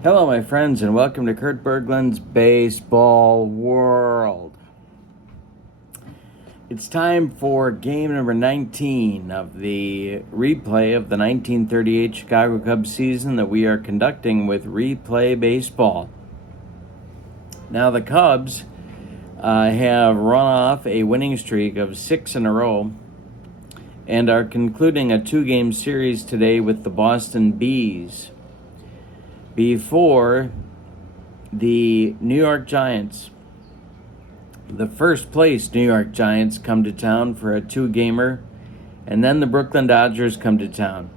Hello, my friends, and welcome to Kurt Berglund's Baseball World. It's time for game number 19 of the replay of the 1938 Chicago Cubs season that we are conducting with Replay Baseball. Now, the Cubs have run off a winning streak of 6 in a row and are concluding a 2-game series today with the Boston Bees. Before the New York Giants, the first place New York Giants, come to town for a 2-gamer, and then the Brooklyn Dodgers come to town.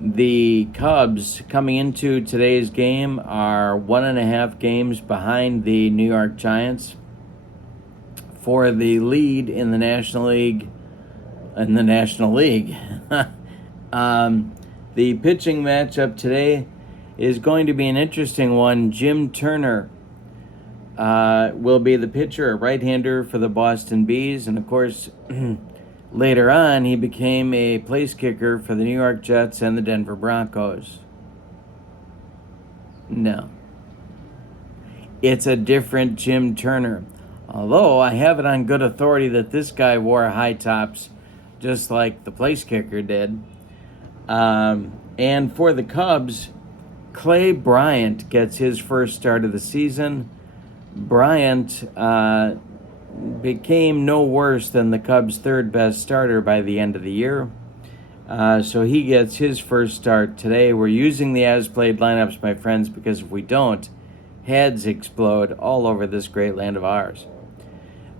The Cubs coming into today's game are 1.5 games behind the New York Giants for the lead in the National League. The pitching matchup today is going to be an interesting one. Jim Turner will be the pitcher, a right-hander for the Boston Bees. And, of course, later on, he became a place kicker for the New York Jets and the Denver Broncos. No. It's a different Jim Turner. Although I have it on good authority that this guy wore high tops just like the place kicker did. And for the Cubs, Clay Bryant gets his first start of the season. Bryant became no worse than the Cubs' third best starter by the end of the year. So he gets his first start today. We're using the as-played lineups, my friends, because if we don't, heads explode all over this great land of ours.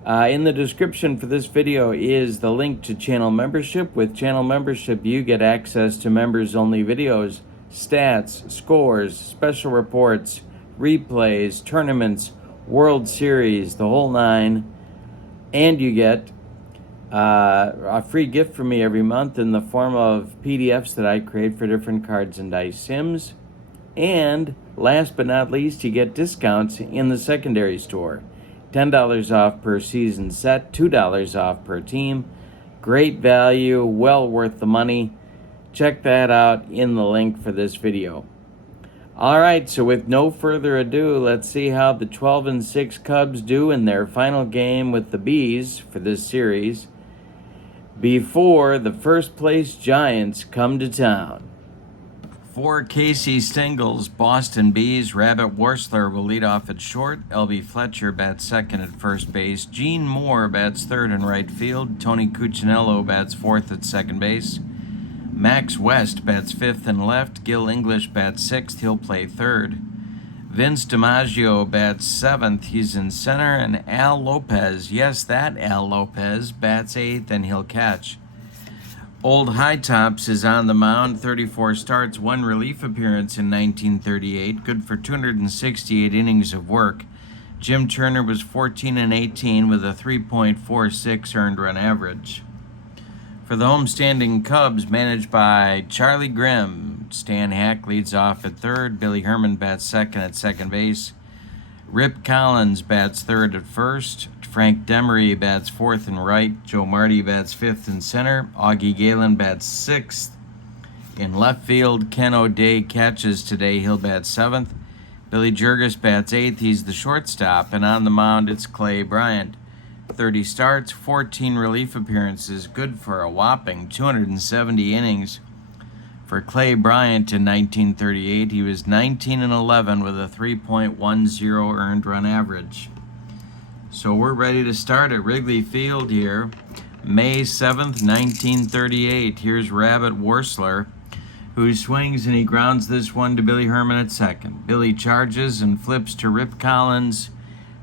In the description for this video is the link to channel membership. With channel membership, you get access to members-only videos, stats, scores, special reports, replays, tournaments, World Series, the whole nine. And you get a free gift from me every month in the form of PDFs that I create for different cards and dice sims. And last but not least, you get discounts in the secondary store. $10 off per season set, $2 off per team. Great value, well worth the money. Check that out in the link for this video. All right, so with no further ado, let's see how the 12-6 Cubs do in their final game with the Bees for this series before the first place Giants come to town. For Casey Stengel's Boston Bees, Rabbit Worsler will lead off at short. L.B. Fletcher bats second at first base. Gene Moore bats third in right field. Tony Cuccinello bats fourth at second base. Max West bats fifth and left. Gil English bats sixth. He'll play third. Vince DiMaggio bats seventh. He's in center. And Al Lopez, yes, that Al Lopez, bats eighth and he'll catch. Old High Tops is on the mound, 34 starts, 1 relief appearance in 1938, good for 268 innings of work. Jim Turner was 14-18 with a 3.46 earned run average. For the homestanding Cubs, managed by Charlie Grimm, Stan Hack leads off at third, Billy Herman bats second at second base, Rip Collins bats third at first, Frank Demery bats fourth and right, Joe Marty bats fifth in center, Augie Galen bats sixth in left field, Ken O'Day catches today, he'll bat seventh, Billy Jurgis bats eighth, he's the shortstop, and on the mound it's Clay Bryant. 30 starts, 14 relief appearances, good for a whopping 270 innings. For Clay Bryant in 1938, he was 19-11 with a 3.10 earned run average. So we're ready to start at Wrigley Field here, May 7th, 1938. Here's Rabbit Worsler, who swings and he grounds this one to Billy Herman at second. Billy charges and flips to Rip Collins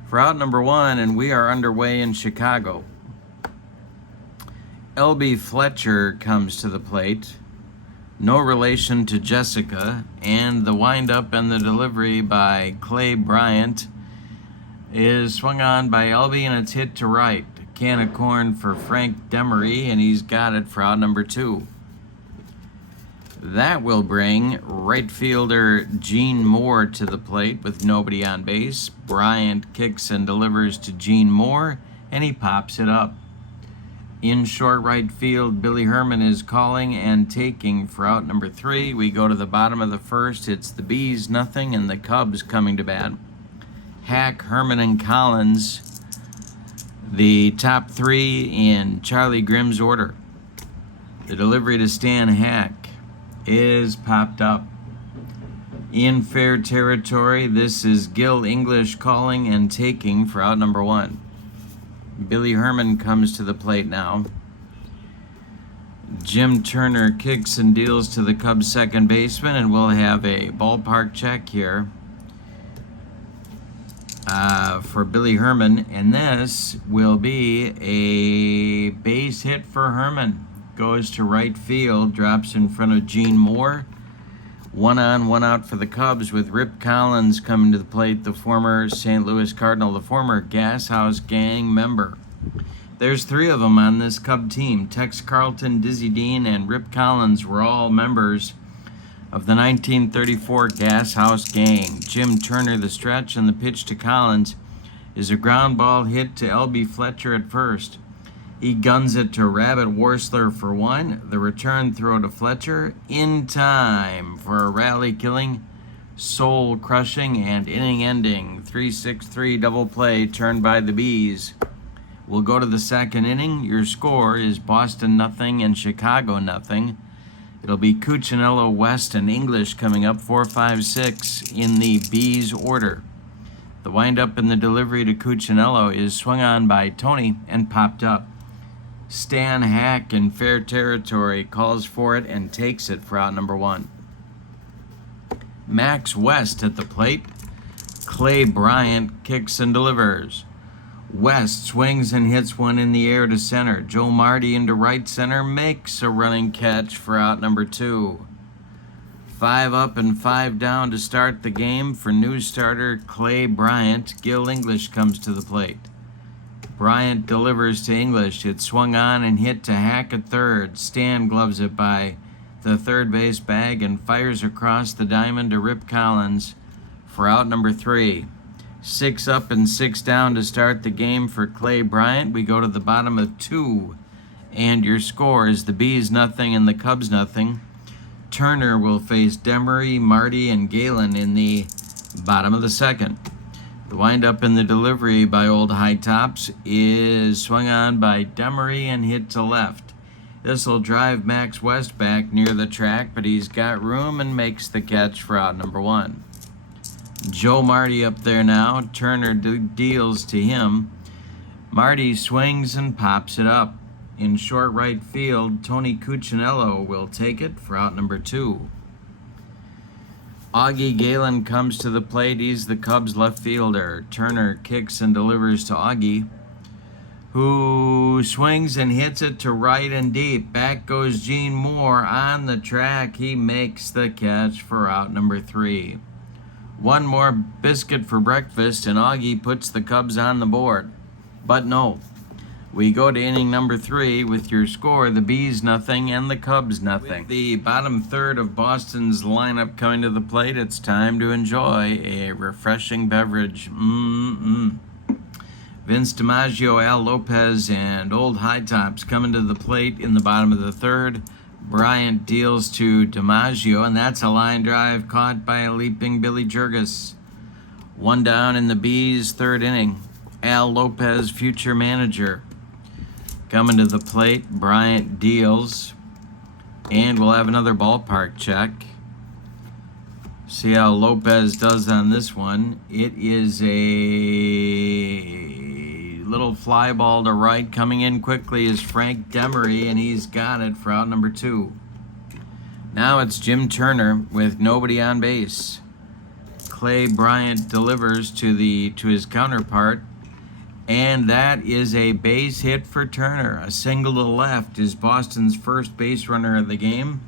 for out number one, and we are underway in Chicago. L.B. Fletcher comes to the plate. No relation to Jessica, and the windup and the delivery by Clay Bryant is swung on by L.B. and it's hit to right. A can of corn for Frank Demery, and he's got it for out number two. That will bring right fielder Gene Moore to the plate with nobody on base. Bryant kicks and delivers to Gene Moore, and he pops it up. In short right field, Billy Herman is calling and taking for out number 3. We go to the bottom of the first. It's the Bees nothing and the Cubs coming to bat. Hack, Herman, and Collins, the top 3 in Charlie Grimm's order. The delivery to Stan Hack is popped up. In fair territory, this is Gil English calling and taking for out number 1. Billy Herman comes to the plate now. Jim Turner kicks and deals to the Cubs second baseman, and we'll have a ballpark check here for Billy Herman, and this will be a base hit for Herman. Goes to right field, drops in front of Gene Moore. 1 on, 1 out for the Cubs, with Rip Collins coming to the plate, the former St. Louis Cardinal, the former Gas House Gang member. There's 3 of them on this Cub team. Tex Carlton, Dizzy Dean, and Rip Collins were all members of the 1934 Gas House Gang. Jim Turner, the stretch, and the pitch to Collins is a ground ball hit to L.B. Fletcher at first. He guns it to Rabbit Worsler for 1. The return throw to Fletcher in time for a rally-killing, soul-crushing, and inning-ending 3-6-3 double play turned by the Bees. We'll go to the second inning. Your score is Boston nothing and Chicago nothing. It'll be Cuccinello, West, and English coming up 4, 5, 6 in the Bees order. The windup in the delivery to Cuccinello is swung on by Tony and popped up. Stan Hack in fair territory calls for it and takes it for out number 1. Max West at the plate. Clay Bryant kicks and delivers. West swings and hits one in the air to center. Joe Marty into right center makes a running catch for out number 2. 5 up and 5 down to start the game for new starter Clay Bryant. Gil English comes to the plate. Bryant delivers to English. It's swung on and hit to Hack at third. Stan gloves it by the third base bag and fires across the diamond to Rip Collins for out number 3. 6 up and 6 down to start the game for Clay Bryant. We go to the bottom of 2, and your score is the Bees nothing and the Cubs nothing. Turner will face Demery, Marty, and Galen in the bottom of the second. The windup in the delivery by Old High Tops is swung on by Demery and hit to left. This will drive Max West back near the track, but he's got room and makes the catch for out number 1. Joe Marty up there now. Turner deals to him. Marty swings and pops it up. In short right field, Tony Cuccinello will take it for out number 2. Augie Galen comes to the plate. He's the Cubs left fielder. Turner kicks and delivers to Augie, who swings and hits it to right and deep. Back goes Gene Moore on the track. He makes the catch for out number 3. One more biscuit for breakfast, and Augie puts the Cubs on the board. But no, we go to inning number 3 with your score, the Bees nothing and the Cubs nothing. With the bottom third of Boston's lineup coming to the plate, it's time to enjoy a refreshing beverage. Vince DiMaggio, Al Lopez, and Old High Tops coming to the plate in the bottom of the third. Bryant deals to DiMaggio, and that's a line drive caught by a leaping Billy Jurgis. 1 down in the Bees' third inning. Al Lopez, future manager, coming to the plate. Bryant deals, and we'll have another ballpark check. See how Lopez does on this one. It is a little fly ball to right. Coming in quickly is Frank Demery, and he's got it for out number 2. Now it's Jim Turner with nobody on base. Clay Bryant delivers to his counterpart, and that is a base hit for Turner. A single to the left is Boston's first base runner of the game.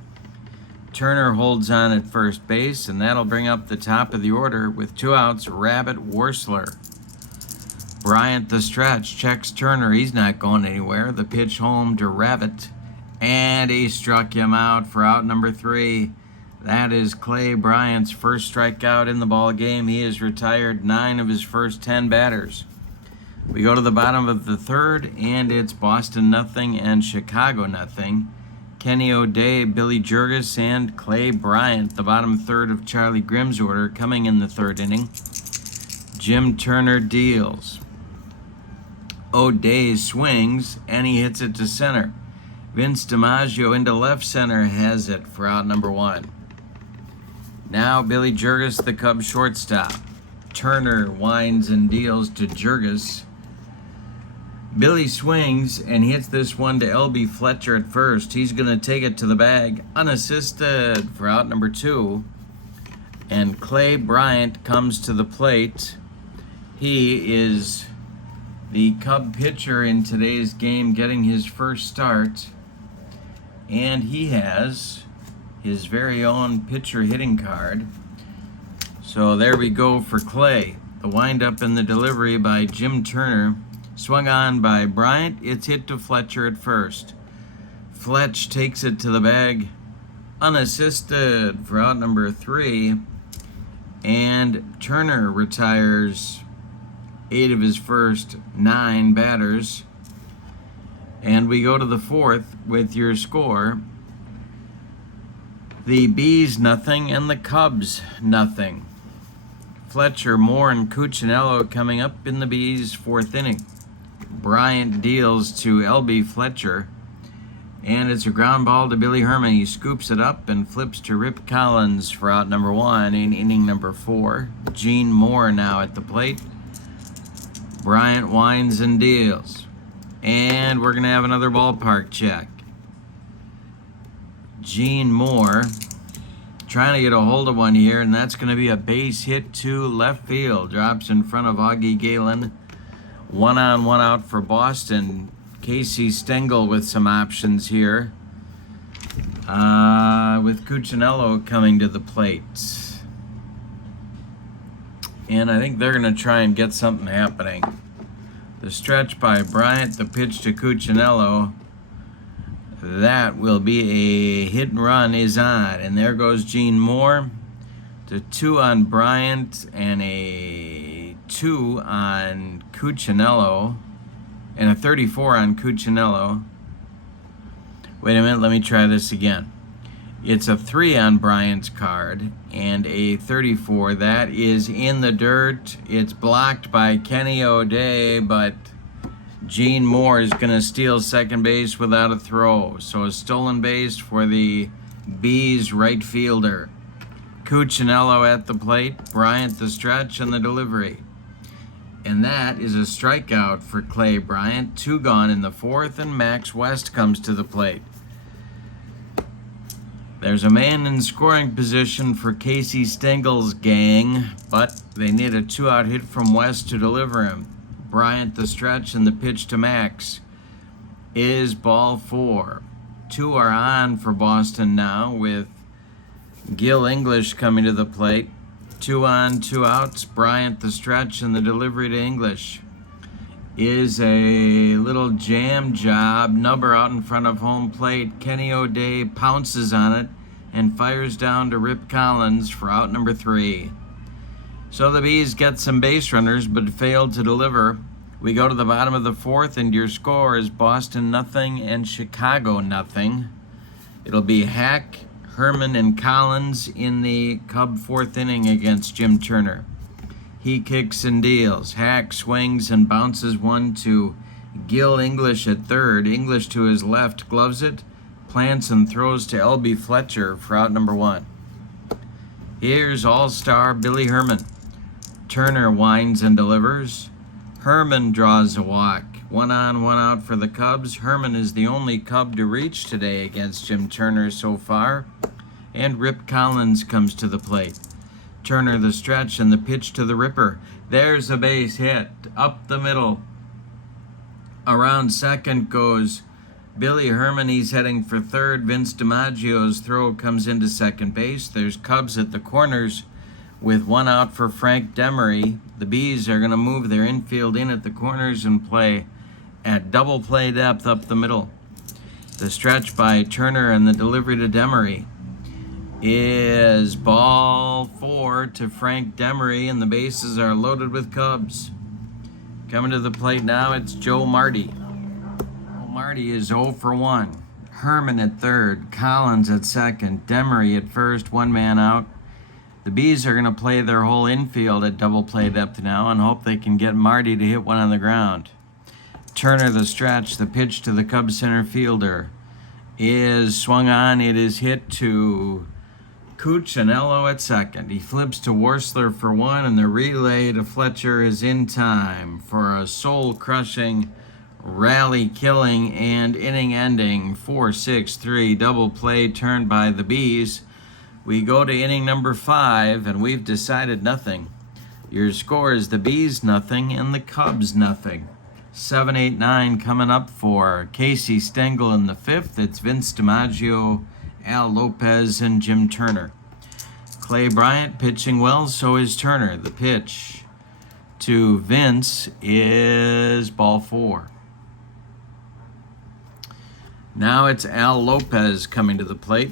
Turner holds on at first base, and that'll bring up the top of the order with 2 outs, Rabbit Worsler. Bryant, the stretch, checks Turner. He's not going anywhere. The pitch home to Rabbit, and he struck him out for out number 3. That is Clay Bryant's first strikeout in the ball game. He has retired 9 of his first 10 batters. We go to the bottom of the third, and it's Boston nothing and Chicago nothing. Kenny O'Day, Billy Jurgis, and Clay Bryant, the bottom third of Charlie Grimm's order, coming in the third inning. Jim Turner deals. O'Day swings, and he hits it to center. Vince DiMaggio into left center has it for out number 1. Now Billy Jurgis, the Cubs shortstop. Turner winds and deals to Jurgis. Billy swings and hits this one to L.B. Fletcher at first. He's going to take it to the bag unassisted for out number 2. And Clay Bryant comes to the plate. He is the Cub pitcher in today's game, getting his first start. And he has his very own pitcher hitting card. So there we go for Clay. The windup and the delivery by Jim Turner. Swung on by Bryant. It's hit to Fletcher at first. Fletch takes it to the bag unassisted for out number 3. And Turner retires 8 of his first 9 batters. And we go to the 4th with your score. The Bees nothing and the Cubs nothing. Fletcher, Moore, and Cuccinello coming up in the Bees' 4th inning. Bryant deals to L.B. Fletcher, and it's a ground ball to Billy Herman. He scoops it up and flips to Rip Collins for out number 1 in inning number 4. Gene Moore now at the plate. Bryant winds and deals. And we're going to have another ballpark check. Gene Moore trying to get a hold of one here, and that's going to be a base hit to left field. Drops in front of Augie Galen. 1 on, 1 out for Boston. Casey Stengel with some options here. With Cuccinello coming to the plate. And I think they're going to try and get something happening. The stretch by Bryant, the pitch to Cuccinello. That will be a hit and run is on. And there goes Gene Moore to 2 on Bryant and a 2 on Cuccinello and a 34 on Cuccinello. Wait a minute, let me try this again. It's a 3 on Bryant's card and a 34. That is in the dirt. It's blocked by Kenny O'Day, but Gene Moore is going to steal second base without a throw. So a stolen base for the Bees right fielder. Cuccinello at the plate, Bryant the stretch and the delivery. And that is a strikeout for Clay Bryant. 2 gone in the 4th, and Max West comes to the plate. There's a man in scoring position for Casey Stengel's gang, but they need a 2-out hit from West to deliver him. Bryant the stretch, and the pitch to Max is ball 4. 2 are on for Boston now, with Gil English coming to the plate. 2 on, 2 outs. Bryant the stretch, and the delivery to English is a little jam job. Nubber out in front of home plate. Kenny O'Day pounces on it and fires down to Rip Collins for out number 3. So the Bees get some base runners but failed to deliver. We go to the bottom of the 4th, and your score is Boston nothing and Chicago nothing. It'll be Hack, Herman, and Collins in the Cub 4th inning against Jim Turner. He kicks and deals. Hack swings and bounces one to Gil English at third. English to his left gloves it, plants and throws to L.B. Fletcher for out number 1. Here's all-star Billy Herman. Turner winds and delivers. Herman draws a walk. 1 on, 1 out for the Cubs. Herman is the only Cub to reach today against Jim Turner so far. And Rip Collins comes to the plate. Turner the stretch, and the pitch to the Ripper. There's a base hit up the middle. Around second goes Billy Herman. He's heading for third. Vince DiMaggio's throw comes into second base. There's Cubs at the corners with 1 out for Frank Demery. The Bees are going to move their infield in at the corners and play at double play depth up the middle. The stretch by Turner and the delivery to Demery is ball 4 to Frank Demery, and the bases are loaded with Cubs. Coming to the plate now, it's Joe Marty. Marty is 0 for 1. Herman at third, Collins at second, Demery at first, one man out. The Bees are going to play their whole infield at double play depth now and hope they can get Marty to hit one on the ground. Turner the stretch, the pitch to the Cubs center fielder is swung on. It is hit to Cuccinello at second. He flips to Worsler for one, and the relay to Fletcher is in time for a soul-crushing, rally-killing, and inning-ending 4-6-3 double play turned by the Bees. We go to inning number 5, and we've decided nothing. Your score is the Bees nothing and the Cubs nothing. 7-8-9 coming up for Casey Stengel in the 5th. It's Vince DiMaggio, Al Lopez, and Jim Turner. Clay Bryant pitching well, so is Turner. The pitch to Vince is ball 4. Now it's Al Lopez coming to the plate.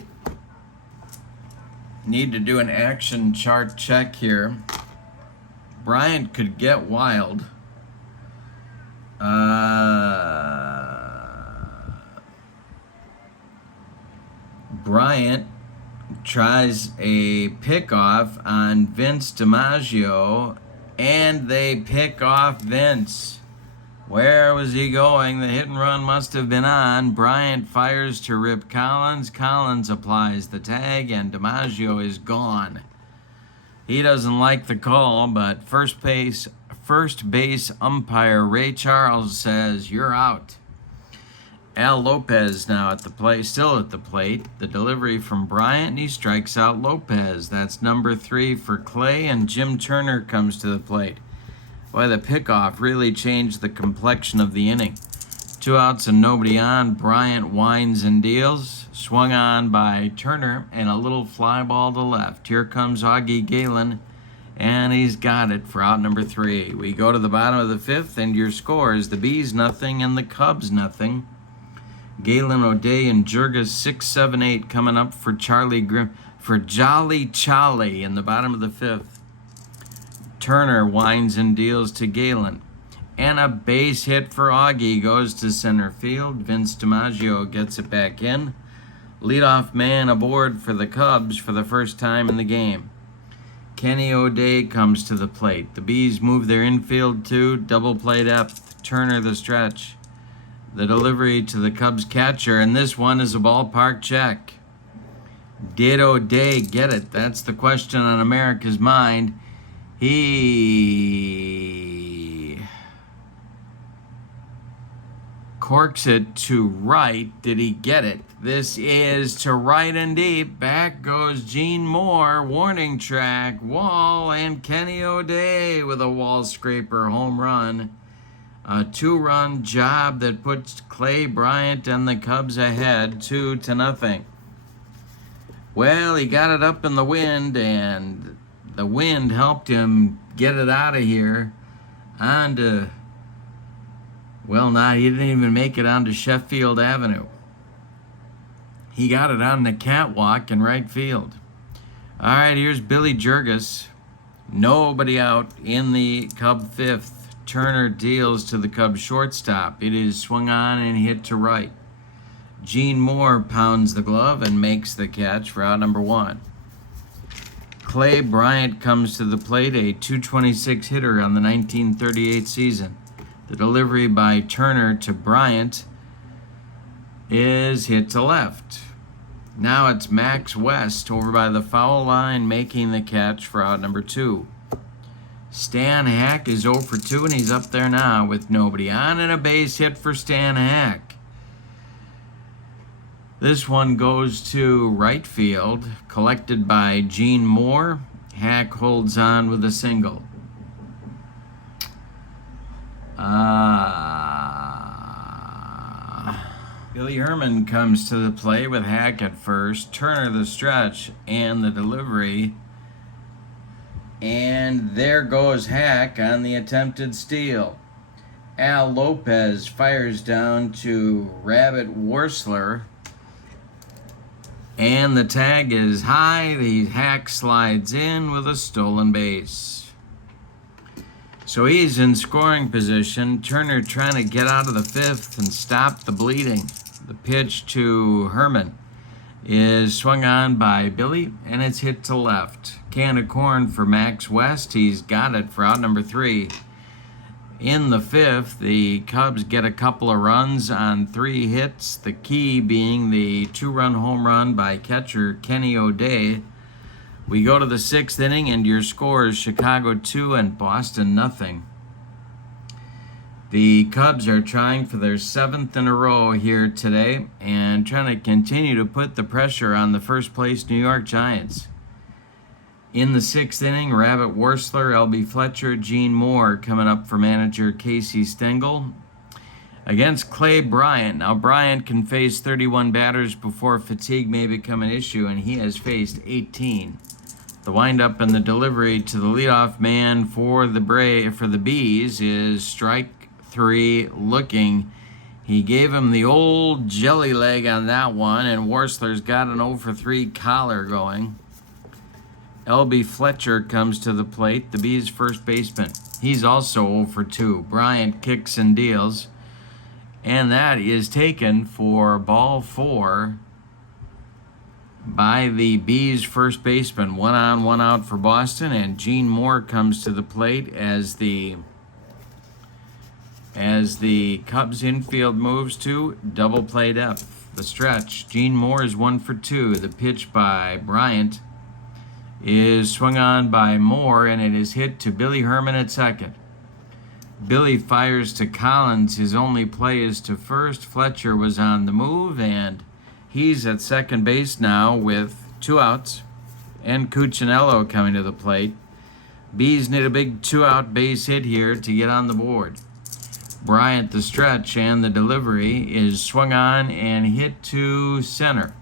Need to do an action chart check here. Bryant could get wild. Bryant tries a pickoff on Vince DiMaggio, and they pick off Vince. Where was he going? The hit and run must have been on. Bryant fires to Rip Collins. Collins applies the tag, and DiMaggio is gone. He doesn't like the call, but first base umpire Ray Charles says, "You're out." Al Lopez now at the plate, still at the plate. The delivery from Bryant, and he strikes out Lopez. That's number 3 for Clay, and Jim Turner comes to the plate. Boy, the pickoff really changed the complexion of the inning. 2 outs and nobody on. Bryant winds and deals. Swung on by Turner, and a little fly ball to left. Here comes Augie Galen, and he's got it for out number 3. We go to the bottom of the 5th, and your score is the Bees nothing and the Cubs nothing. Galen, O'Day, and Jurgis 6-7-8 coming up for Jolly Charlie in the bottom of the 5th. Turner winds and deals to Galen, and a base hit for Augie goes to center field. Vince DiMaggio gets it back in. Leadoff man aboard for the Cubs for the first time in the game. Kenny O'Day comes to the plate. The Bees move their infield to double play depth. Turner the stretch. The delivery to the Cubs catcher, and this one is a ballpark check. Did O'Day get it? That's the question on America's mind. He corks it to right. Did he get it? This is to right and deep. Back goes Gene Moore. Warning track, wall, and Kenny O'Day with a wall scraper home run. A 2-run job that puts Clay Bryant and the Cubs ahead 2-0. Well, he got it up in the wind, and the wind helped him get it out of here onto, well, he didn't even make it onto Sheffield Avenue. He got it on the catwalk in right field. All right, here's Billy Jurgis. Nobody out in the Cub 5th. Turner deals to the Cubs shortstop. It is swung on and hit to right. Gene Moore pounds the glove and makes the catch for out number 1. Clay Bryant comes to the plate, a .226 hitter on the 1938 season. The delivery by Turner to Bryant is hit to left. Now it's Max West over by the foul line making the catch for out number 2. Stan Hack is 0 for 2, and he's up there now with nobody on, and a base hit for Stan Hack. This one goes to right field, collected by Gene Moore. Hack holds on with a single. Billy Herman comes to the plate with Hack at first. Turner the stretch and the delivery. And there goes Hack on the attempted steal. Al Lopez fires down to Rabbit Worsler. And the tag is high. The Hack slides in with a stolen base. So he's in scoring position. Turner trying to get out of the fifth and stop the bleeding. The pitch to Herman is swung on by Billy, and it's hit to left. Can of corn for Max West. He's got it for out number 3. In the fifth, the Cubs get a couple of runs on 3 hits, the key being the 2-run home run by catcher Kenny O'Day. We go to the 6th inning, and your score is Chicago 2 and Boston nothing. The Cubs are trying for their 7th in a row here today and trying to continue to put the pressure on the first-place New York Giants. In the 6th inning, Rabbit Wursler, L.B. Fletcher, Gene Moore coming up for manager Casey Stengel against Clay Bryant. Now, Bryant can face 31 batters before fatigue may become an issue, and he has faced 18. The windup and the delivery to the leadoff man for the Bees is strike 3 looking. He gave him the old jelly leg on that one, and Wursler's got an 0 for 3 collar going. L.B. Fletcher comes to the plate, the Bees' first baseman. He's also 0 for 2. Bryant kicks and deals, and that is taken for ball 4 by the Bees' first baseman. 1 on, 1 out for Boston, and Gene Moore comes to the plate as the Cubs infield moves to double play depth. The stretch, Gene Moore is 1 for 2. The pitch by Bryant is swung on by Moore, and it is hit to Billy Herman at second. Billy fires to Collins. His only play is to first. Fletcher was on the move, and he's at second base now with 2 outs, and Cuccinello coming to the plate. Bees need a big 2-out base hit here to get on the board. Bryant, the stretch, and the delivery is swung on and hit to center.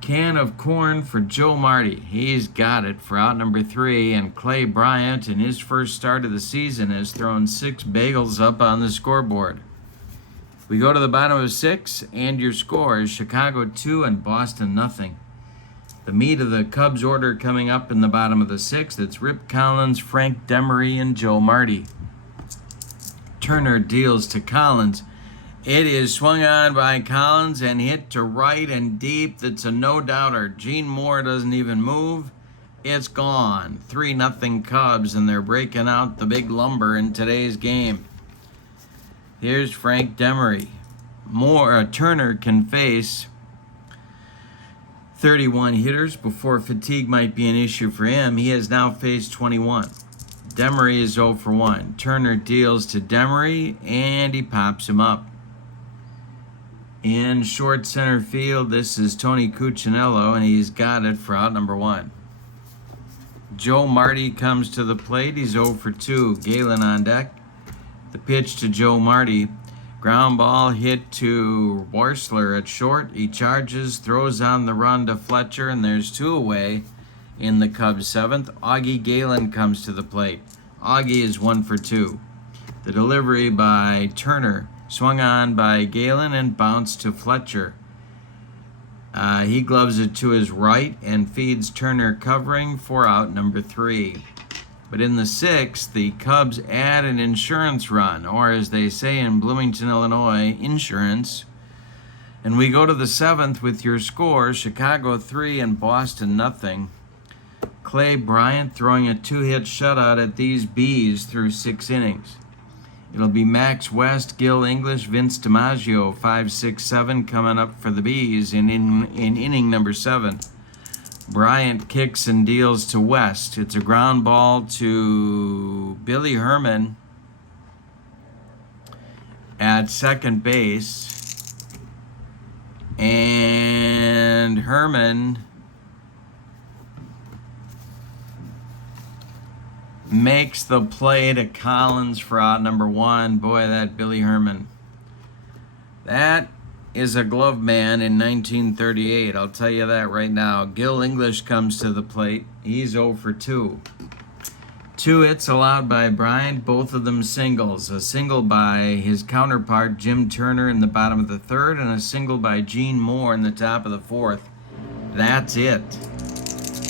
Can of corn for Joe Marty. He's got it for out number 3, and Clay Bryant, in his first start of the season, has thrown 6 bagels up on the scoreboard. We go to the bottom of 6, and your score is Chicago 2 and Boston nothing. The meat of the Cubs order coming up in the bottom of the 6th. It's Rip Collins, Frank Demery, and Joe Marty. Turner deals to Collins. It is swung on by Collins and hit to right and deep. That's a no-doubter. Gene Moore doesn't even move. It's gone. 3-0 Cubs, and they're breaking out the big lumber in today's game. Here's Frank Demery. Turner can face 31 hitters before fatigue might be an issue for him. He has now faced 21. Demery is 0 for 1. Turner deals to Demery, and he pops him up. In short center field, this is Tony Cuccinello, and he's got it for out number 1. Joe Marty comes to the plate. He's 0 for 2. Galen on deck. The pitch to Joe Marty. Ground ball hit to Wursler at short. He charges, throws on the run to Fletcher, and there's 2 away in the Cubs' 7th. Augie Galen comes to the plate. Augie is 1 for 2. The delivery by Turner, swung on by Galen and bounced to Fletcher. He gloves it to his right and feeds Turner covering for out number 3. But in the 6th, the Cubs add an insurance run, or as they say in Bloomington, Illinois, insurance. And we go to the 7th with your score, Chicago 3 and Boston nothing. Clay Bryant throwing a 2-hit shutout at these Bees through 6 innings. It'll be Max West, Gil English, Vince DiMaggio, 5, 6, 7 coming up for the Bees in inning number 7. Bryant kicks and deals to West. It's a ground ball to Billy Herman at second base. And Herman makes the play to Collins for out number 1. Boy, that Billy Herman. That is a glove man in 1938. I'll tell you that right now. Gil English comes to the plate. He's 0 for 2. 2 hits allowed by Bryant, both of them singles. A single by his counterpart, Jim Turner, in the bottom of the 3rd, and a single by Gene Moore in the top of the 4th. That's it.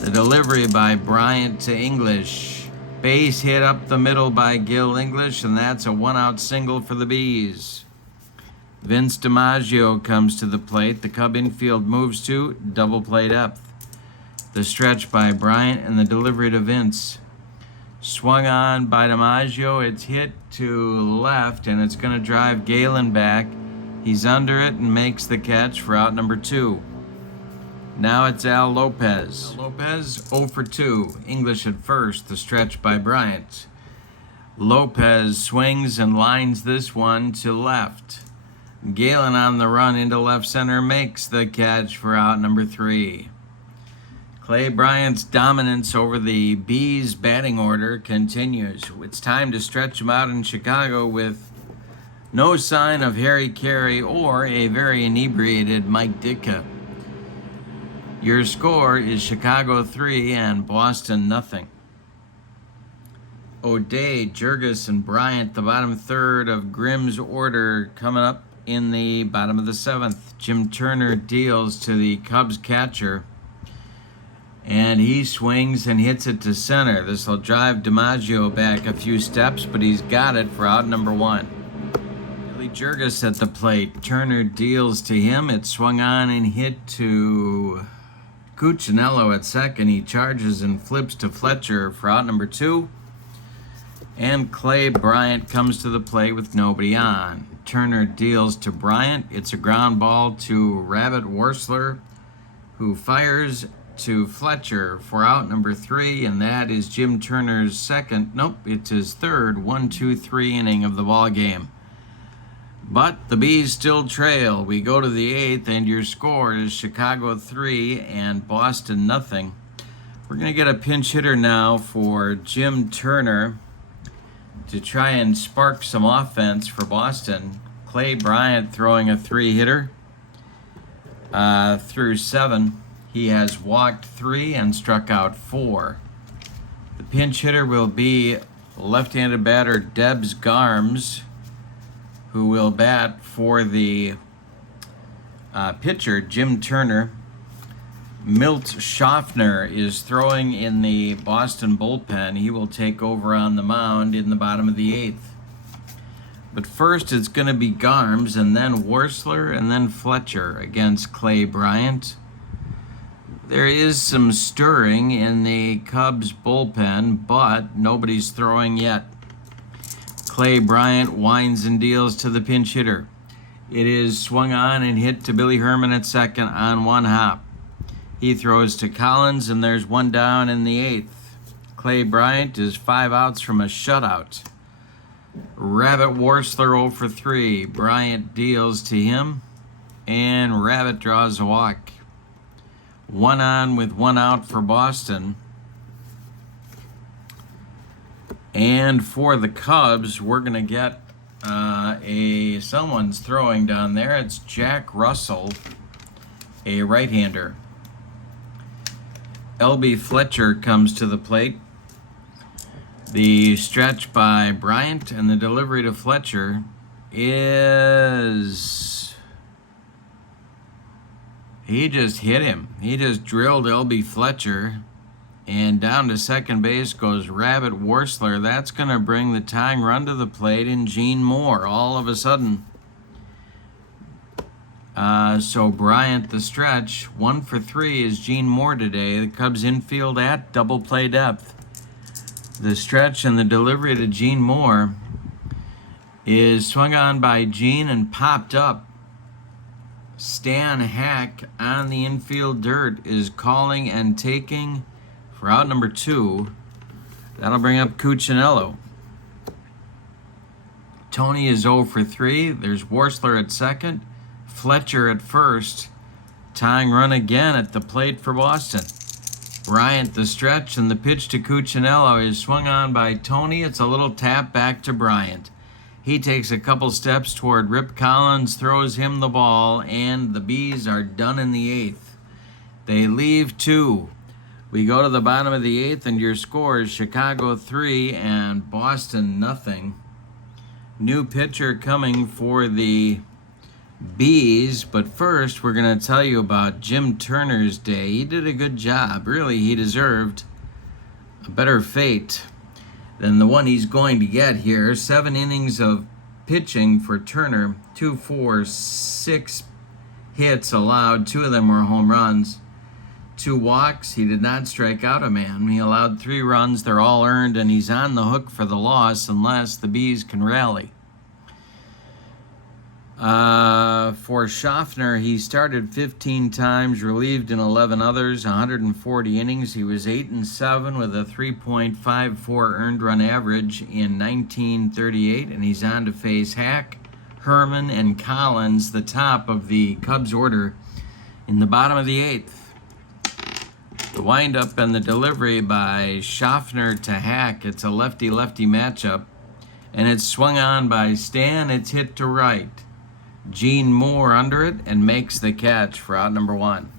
The delivery by Bryant to English Base hit up the middle by Gil English, and that's a one-out single for the Bees. Vince DiMaggio comes to the plate. The Cub infield moves to double play depth. The stretch by Bryant and the delivery to Vince. Swung on by DiMaggio. It's hit to left, and it's going to drive Galen back. He's under it and makes the catch for out number 2. Now it's Al Lopez. Lopez 0 for 2. English at first. The stretch by Bryant. Lopez swings and lines this one to left. Galen on the run into left center makes the catch for out number 3. Clay Bryant's dominance over the Bees batting order continues. It's time to stretch him out in Chicago with no sign of Harry Carey or a very inebriated Mike Ditka. Your score is Chicago 3 and Boston nothing. O'Day, Jurgis, and Bryant, the bottom third of Grimm's order, coming up in the bottom of the 7th. Jim Turner deals to the Cubs catcher, and he swings and hits it to center. This will drive DiMaggio back a few steps, but he's got it for out number 1. Billy Jurgis at the plate. Turner deals to him. It's swung on and hit to Cuccinello at second. He charges and flips to Fletcher for out number 2. And Clay Bryant comes to the plate with nobody on. Turner deals to Bryant. It's a ground ball to Rabbit Worsler, who fires to Fletcher for out number 3, and that is Jim Turner's second. Nope, it's his third 1-2-3 inning of the ball game. But the Bees still trail. We go to the 8th, and your score is Chicago 3 and Boston nothing. We're going to get a pinch hitter now for Jim Turner to try and spark some offense for Boston. Clay Bryant throwing a 3-hitter through 7. He has walked 3 and struck out 4. The pinch hitter will be left-handed batter Debs Garms, who will bat for the pitcher, Jim Turner. Milt Schaffner is throwing in the Boston bullpen. He will take over on the mound in the bottom of the 8th. But first it's going to be Garms, and then Worsler, and then Fletcher against Clay Bryant. There is some stirring in the Cubs bullpen, but nobody's throwing yet. Clay Bryant winds and deals to the pinch hitter. It is swung on and hit to Billy Herman at second on one hop. He throws to Collins, and there's one down in the 8th. Clay Bryant is 5 outs from a shutout. Rabbit Worsler 0 for 3. Bryant deals to him, and Rabbit draws a walk. 1 on with 1 out for Boston. And for the Cubs, we're going to get someone's throwing down there. It's Jack Russell, a right-hander. L.B. Fletcher comes to the plate. The stretch by Bryant and the delivery to Fletcher is... He just hit him. He just drilled L.B. Fletcher. And down to second base goes Rabbit Worsler. That's going to bring the tying run to the plate in Gene Moore all of a sudden. So Bryant, the stretch, 1 for 3 is Gene Moore today. The Cubs infield at double play depth. The stretch and the delivery to Gene Moore is swung on by Gene and popped up. Stan Hack on the infield dirt is calling and taking for out number 2. That'll bring up Cuccinello. Tony is 0 for 3. There's Worsler at second. Fletcher at first. Tying run again at the plate for Boston. Bryant the stretch, and the pitch to Cuccinello is swung on by Tony. It's a little tap back to Bryant. He takes a couple steps toward Rip Collins, throws him the ball, and the Bees are done in the 8th. They leave 2. We go to the bottom of the 8th, and your score is Chicago 3 and Boston nothing. New pitcher coming for the Bees, but first we're going to tell you about Jim Turner's day. He did a good job. Really, he deserved a better fate. than the one he's going to get here. 7 innings of pitching for Turner. 2, 4, 6 hits allowed. 2 of them were home runs. 2 walks. He did not strike out a man. He allowed 3 runs. They're all earned, and he's on the hook for the loss unless the Bees can rally. For Schaffner, he started 15 times, relieved in 11 others, 140 innings. He was 8-7 with a 3.54 earned run average in 1938, and he's on to face Hack, Herman, and Collins, the top of the Cubs order, in the bottom of the 8th. The windup and the delivery by Schaffner to Hack. It's a lefty-lefty matchup, and it's swung on by Stan. It's hit to right. Gene Moore under it and makes the catch for out number 1.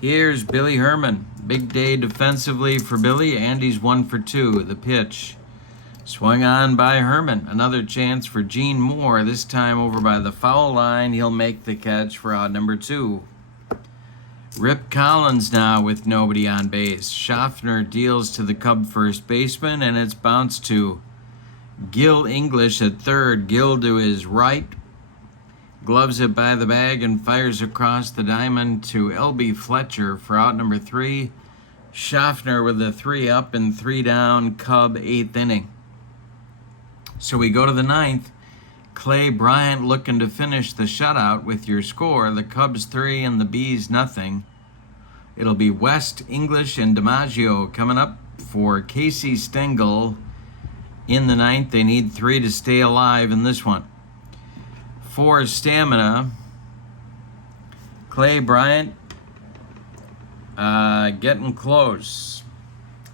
Here's Billy Herman. Big day defensively for Billy, and he's 1 for 2. The pitch swung on by Herman. Another chance for Gene Moore, this time over by the foul line. He'll make the catch for out number 2. Rip Collins now with nobody on base. Schaffner deals to the Cub first baseman, and it's bounced to Gil English at third. Gil to his right. Gloves it by the bag and fires across the diamond to L.B. Fletcher for out number 3. Schaffner with a 3 up and 3 down Cub 8th inning. So we go to the 9th. Clay Bryant looking to finish the shutout with your score. The Cubs 3 and the Bees nothing. It'll be West, English, and DiMaggio coming up for Casey Stengel in the 9th. They need 3 to stay alive in this one. For stamina, Clay Bryant getting close.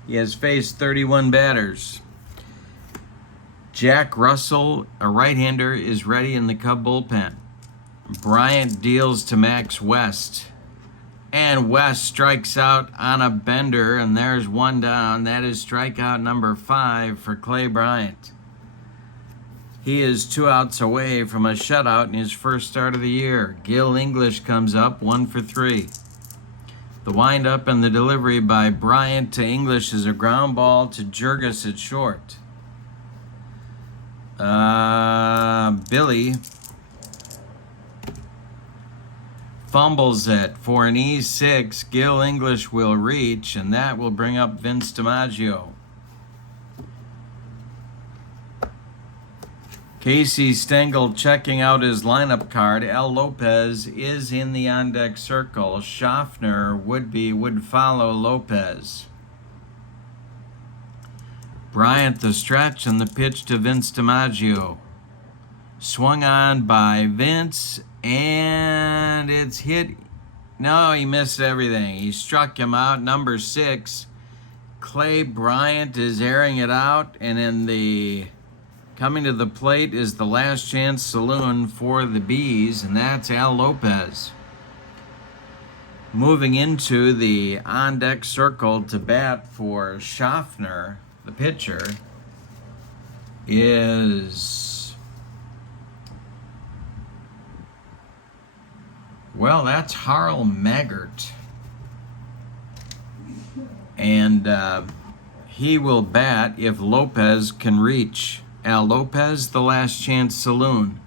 He has faced 31 batters. Jack Russell, a right-hander, is ready in the Cub bullpen. Bryant deals to Max West. And West strikes out on a bender, and there's 1 down. That is strikeout number 5 for Clay Bryant. He is 2 outs away from a shutout in his first start of the year. Gil English comes up, 1 for 3. The windup and the delivery by Bryant to English is a ground ball to Jurgis at short. Billy fumbles it for an E6. Gil English will reach, and that will bring up Vince DiMaggio. Casey Stengel checking out his lineup card. Al Lopez is in the on-deck circle. Schaffner would follow Lopez. Bryant the stretch and the pitch to Vince DiMaggio. Swung on by Vince, and it's hit. No, he missed everything. He struck him out. Number 6, Clay Bryant is airing it out, and in the coming to the plate is the Last Chance Saloon for the Bees, and that's Al Lopez. Moving into the on-deck circle to bat for Schaffner, the pitcher, is, well, that's Harl Maggart. And he will bat if Lopez can reach. Al Lopez, the Last Chance Saloon.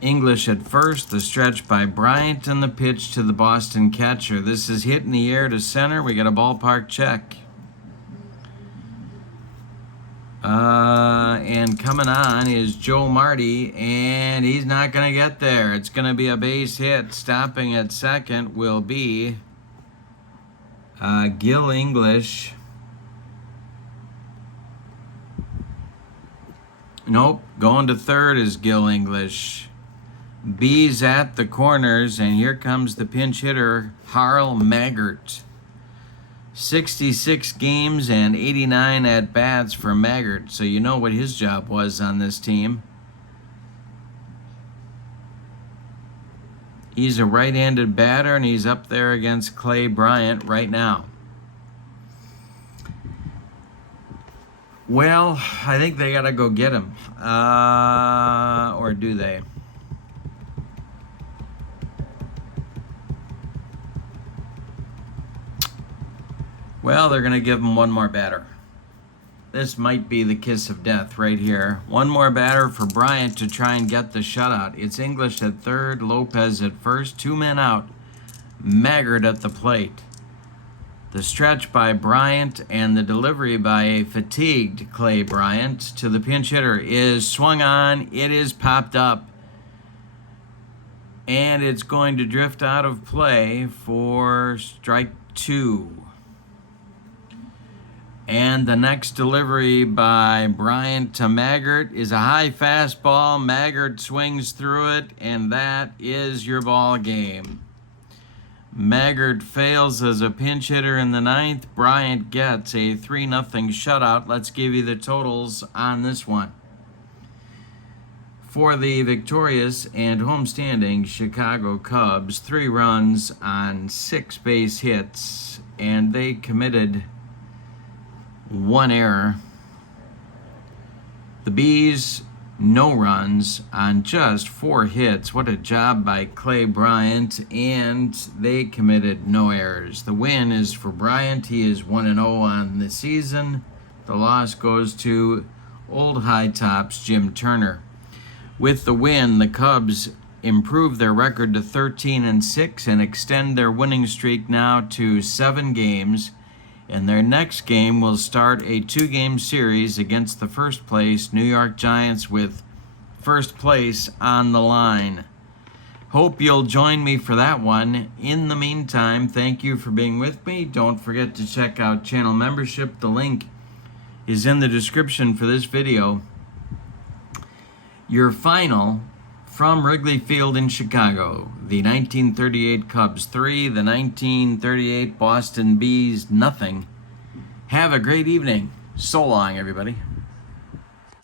English at first, the stretch by Bryant, and the pitch to the Boston catcher. This is hit in the air to center. We got a ballpark check. And coming on is Joe Marty, and he's not going to get there. It's going to be a base hit. Stopping at second will be Gil English. Nope, going to third is Gil English. Bees at the corners, and here comes the pinch hitter, Harl Maggart. 66 games and 89 at-bats for Maggart, so you know what his job was on this team. He's a right-handed batter, and he's up there against Clay Bryant right now. Well, I think they got to go get him. Or do they? Well, they're going to give him one more batter. This might be the kiss of death right here. One more batter for Bryant to try and get the shutout. It's English at third, Lopez at first, 2 men out. Maggard at the plate. The stretch by Bryant and the delivery by a fatigued Clay Bryant to the pinch hitter is swung on. It is popped up. And it's going to drift out of play for strike 2. And the next delivery by Bryant to Maggard is a high fastball. Maggard swings through it, and that is your ball game. Maggard fails as a pinch hitter in the ninth. Bryant gets a 3-0 shutout. Let's give you the totals on this one. For the victorious and homestanding Chicago Cubs, 3 runs on 6 base hits, and they committed 1 error. The Bees, no runs on just 4 hits. What a job by Clay Bryant, and they committed no errors. The win is for Bryant. He is 1-0 on the season. The loss goes to Old High Tops Jim Turner. With the win, the Cubs improve their record to 13-6 and extend their winning streak now to 7 games. And their next game will start a 2-game series against the first place New York Giants with first place on the line. Hope you'll join me for that one. In the meantime, thank you for being with me. Don't forget to check out channel membership. The link is in the description for this video. Your final from Wrigley Field in Chicago, the 1938 Cubs 3, the 1938 Boston Bees nothing. Have a great evening. So long, everybody.